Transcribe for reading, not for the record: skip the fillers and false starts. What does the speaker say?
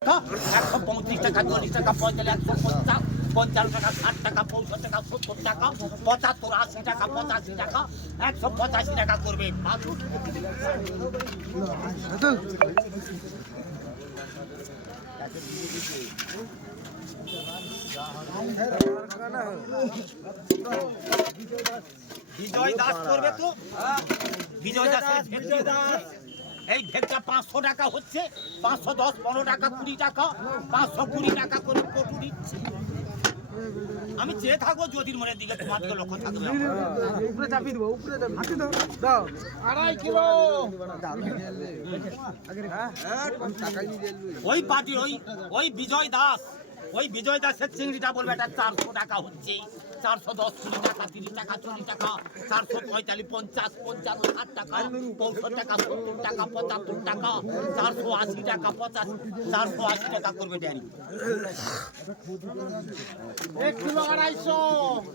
135 টাকা 40 টাকা 45 150 55 টাকা 60 টাকা 65 টাকা 70 টাকা 75 80 টাকা 85 টাকা 185 টাকা করবে বিজয় দাস করবে তো বিজয় দাস এই ভেটটা 500 টাকা হচ্ছে 510 15 টাকা 20 টাকা 520 টাকা করে কটু দিচ্ছি আমি চেয়ে থাকবো যদির মনের দিকে তোমার দিকে লক্ষ্য থাকবে উপরে চাপিয়ে দেবো উপরে হাঁটি দাও 2.5 কিলো ওই পার্টি ওই বিজয় দাসের চিংড়িটা বলবে এটা 400 টাকা হচ্ছে 410 20 টাকা 30 টাকা 40 টাকা 445 50 55 60 টাকা 65 টাকা 70 টাকা 75 টাকা 480 টাকা 50 480 টাকা করবে ড্যারি 1 কিলো 250